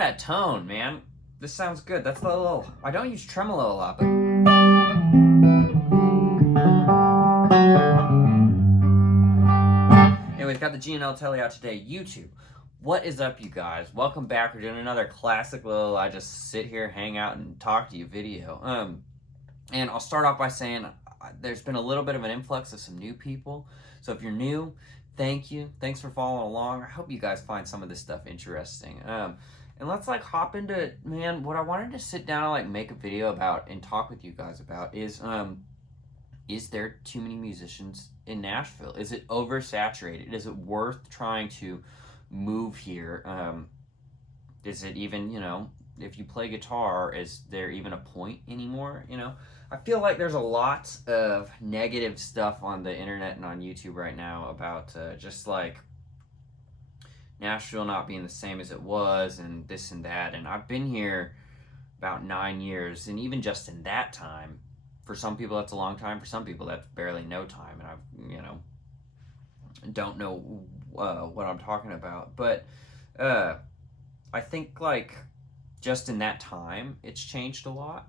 that tone, man. This sounds good. That's the little... I don't use tremolo a lot, but... Anyways, got the G&L Telly out today. YouTube. What is up, you guys? Welcome back. We're doing another classic little I just sit here, hang out, and talk to you video. And I'll start off by saying there's been a little bit of an influx of some new people. So if you're new, thank you. Thanks for following along. I hope you guys find some of this stuff interesting. And let's hop into it, man. What I wanted to sit down and make a video about and talk with you guys about is there too many musicians in Nashville? Is it oversaturated? Is it worth trying to move here? Is it even, if you play guitar, is there even a point anymore? I feel like there's a lot of negative stuff on the internet and on YouTube right now about just Nashville not being the same as it was and this and that. And I've been here about 9 years, and even just in that time, for some people that's a long time, for some people that's barely no time, and I've don't know what I'm talking about. But I think just in that time it's changed a lot,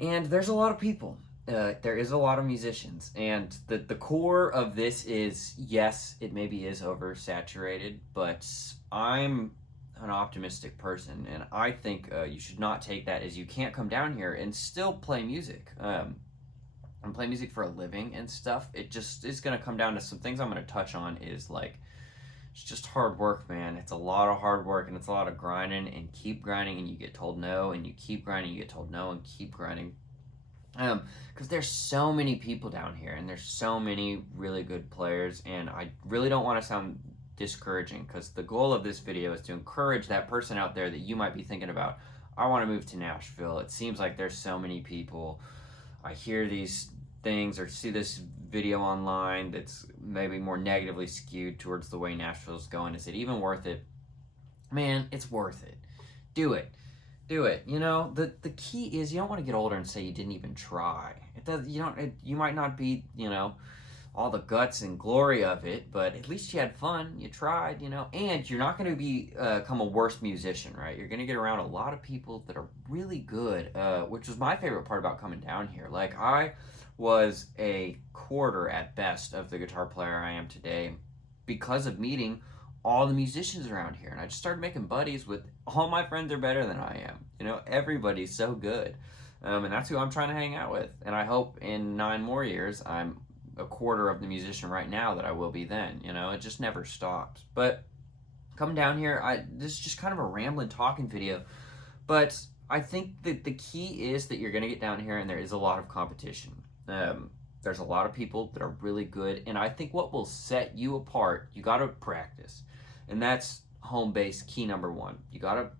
and there's a lot of people. There is a lot of musicians, and the core of this is, yes, it maybe is oversaturated, but I'm an optimistic person, and I think you should not take that as you can't come down here and still play music. And play music for a living and stuff. It just is going to come down to some things I'm going to touch on is it's just hard work, man. It's a lot of hard work, and it's a lot of grinding, and keep grinding, and you get told no, and you keep grinding, you get told no, and keep grinding. Because there's so many people down here, and there's so many really good players, and I really don't want to sound discouraging, because the goal of this video is to encourage that person out there that you might be thinking about, I want to move to Nashville. It seems like there's so many people. I hear these things or see this video online that's maybe more negatively skewed towards the way Nashville's going. Is it even worth it? Man, it's worth it. Do it. Do it. The key is you don't want to get older and say you didn't even try. You might not be, all the guts and glory of it, but at least you had fun, you tried, and you're not going to become a worse musician, right? You're going to get around a lot of people that are really good, which was my favorite part about coming down here. I was a quarter at best of the guitar player I am today because of meeting all the musicians around here, and I just started making buddies with all my friends are better than I am. Everybody's so good, and that's who I'm trying to hang out with, and I hope in 9 more years I'm a quarter of the musician right now that I will be then. It just never stops. But coming down here, this is just kind of a rambling talking video, but I think that the key is that you're going to get down here and there is a lot of competition. There's a lot of people that are really good, and I think what will set you apart, you got to practice, and that's home base key number 1. You got to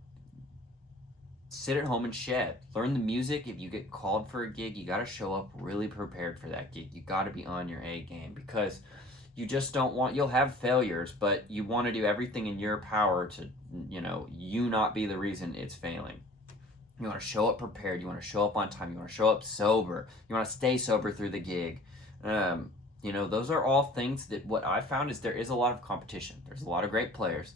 sit at home and shed. Learn the music. If you get called for a gig, you got to show up really prepared for that gig. You got to be on your A game, because you just don't want, you'll have failures, but you want to do everything in your power to, you not be the reason it's failing. You want to show up prepared. You want to show up on time. You want to show up sober. You want to stay sober through the gig. Those are all things that what I found is there is a lot of competition. There's a lot of great players.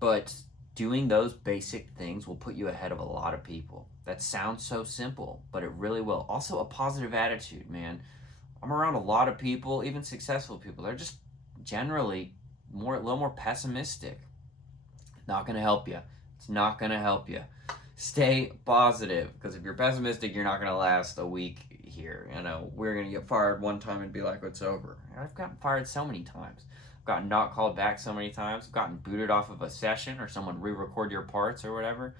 But doing those basic things will put you ahead of a lot of people. That sounds so simple, but it really will. Also, a positive attitude, man. I'm around a lot of people, even successful people. They're just generally a little more pessimistic. Not going to help you. It's not going to help you. Stay positive, because if you're pessimistic, you're not going to last a week here. We're going to get fired one time and be like, it's over. I've gotten fired so many times. I've gotten not called back so many times. I've gotten booted off of a session, or someone re-record your parts or whatever.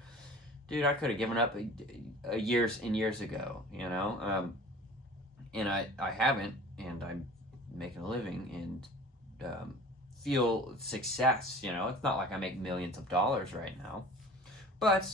Dude, I could have given up years and years ago, and I haven't, and I'm making a living and feel success. It's not like I make millions of dollars right now, but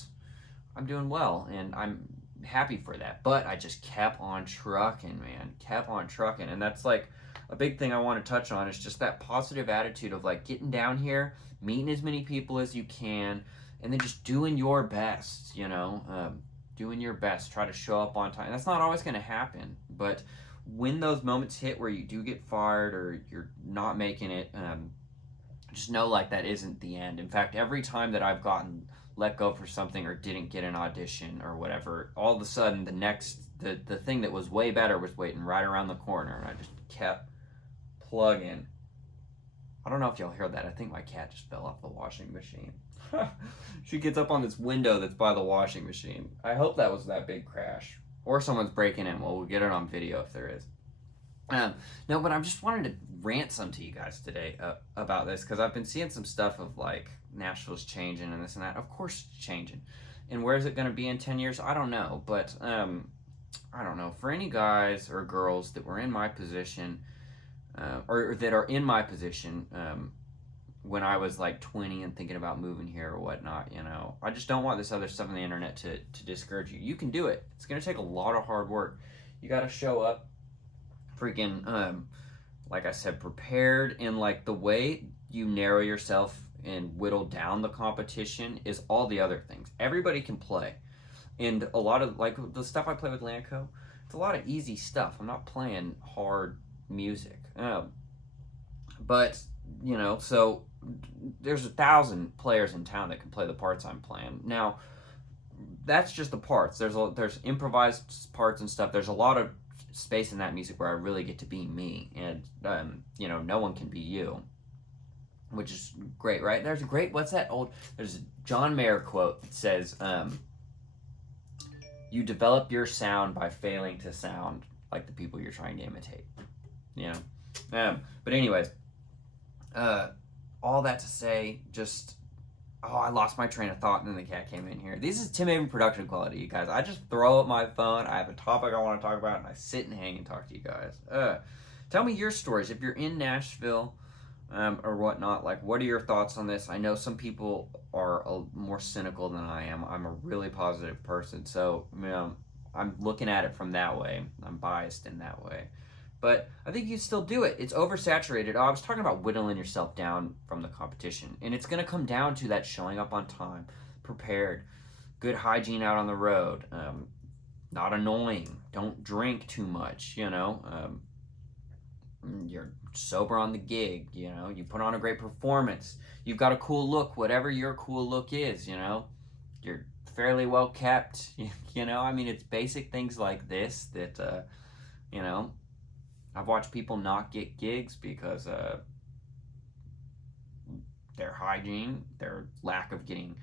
I'm doing well, and I'm happy for that. But I just kept on trucking, man. Kept on trucking, and that's a big thing I want to touch on is just that positive attitude of getting down here, meeting as many people as you can, and then just doing your best, doing your best. Try to show up on time. That's not always going to happen, but when those moments hit where you do get fired or you're not making it, just know like that isn't the end. In fact, every time that I've gotten let go for something or didn't get an audition or whatever, all of a sudden the thing that was way better was waiting right around the corner, and I just kept plugging. I don't know if y'all heard that. I think my cat just fell off the washing machine. She gets up on this window that's by the washing machine. I hope that was that big crash. Or someone's breaking in. Well, we'll get it on video if there is. No, but I just wanted to rant some to you guys today about this, because I've been seeing some stuff of like Nashville's changing and this and that. Of course it's changing. And where is it going to be in 10 years? I don't know. But I don't know. For any guys or girls that were in my position, or that are in my position when I was like 20 and thinking about moving here or whatnot, you know, I just don't want this other stuff on the internet to discourage you. You can do it. It's going to take a lot of hard work. You got to show up freaking, like I said, prepared, and like the way you narrow yourself and whittle down the competition is all the other things. Everybody can play. And a lot of, like, the stuff I play with Lanco, it's a lot of easy stuff. I'm not playing hard music. But, you know, so there's 1,000 players in town that can play the parts I'm playing. Now, that's just the parts. There's improvised parts and stuff. There's a lot of space in that music where I really get to be me. And, you know, no one can be you. Which is great, right? There's a John Mayer quote that says, you develop your sound by failing to sound like the people you're trying to imitate. You know? But anyways, all that to say, I lost my train of thought and then the cat came in here. This is Tim Avon production quality, you guys. I just throw up my phone, I have a topic I want to talk about, and I sit and hang and talk to you guys. Tell me your stories. If you're in Nashville, or whatnot, like, what are your thoughts on this? I know some people are more cynical than I am. I'm a really positive person, so, you know, I'm looking at it from that way. I'm biased in that way. But I think you can still do it. It's oversaturated. I was talking about whittling yourself down from the competition, and it's going to come down to that showing up on time, prepared, good hygiene out on the road, not annoying, don't drink too much, you know, you're sober on the gig, you know, you put on a great performance, you've got a cool look, whatever your cool look is, you know, you're fairly well kept, you know, I mean, it's basic things like this that, you know, I've watched people not get gigs because their hygiene, their lack of getting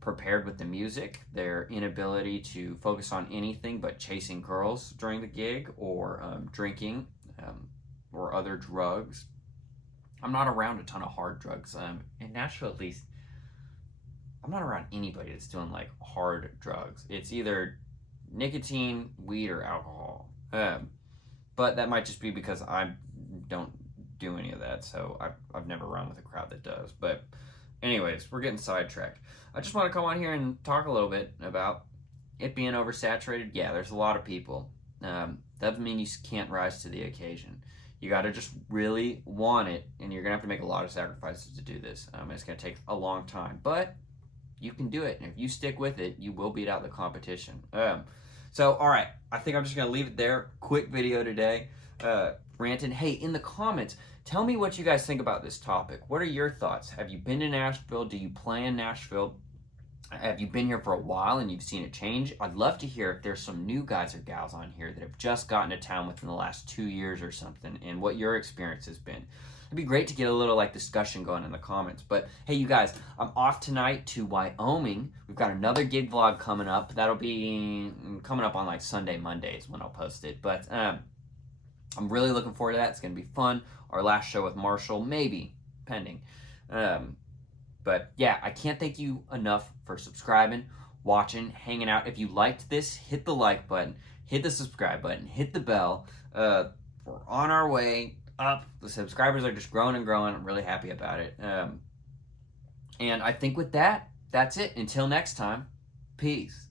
prepared with the music, their inability to focus on anything but chasing girls during the gig, or drinking, or other drugs. I'm not around a ton of hard drugs. In Nashville, at least, I'm not around anybody that's doing like hard drugs. It's either nicotine, weed, or alcohol. But that might just be because I don't do any of that, so I've never run with a crowd that does. But anyways, we're getting sidetracked. I just want to come on here and talk a little bit about it being oversaturated. Yeah, there's a lot of people. Doesn't mean you can't rise to the occasion. You got to just really want it, and you're going to have to make a lot of sacrifices to do this. It's going to take a long time, but you can do it, and if you stick with it, you will beat out the competition. So, all right, I think I'm just going to leave it there. Quick video today, ranting. Hey, in the comments, tell me what you guys think about this topic. What are your thoughts? Have you been to Nashville? Do you play in Nashville? Have you been here for a while and you've seen it change? I'd love to hear if there's some new guys or gals on here that have just gotten to town within the last 2 years or something, and what your experience has been. It'd be great to get a little like discussion going in the comments. But hey, you guys, I'm off tonight to Wyoming. We've got another gig vlog coming up. That'll be coming up on like Sunday, Mondays when I'll post it. But I'm really looking forward to that. It's gonna be fun. Our last show with Marshall, maybe, pending. But yeah, I can't thank you enough for subscribing, watching, hanging out. If you liked this, hit the like button, hit the subscribe button, hit the bell. We're on our way up. The subscribers are just growing and growing. I'm really happy about it. And I think with that, that's it. Until next time, peace.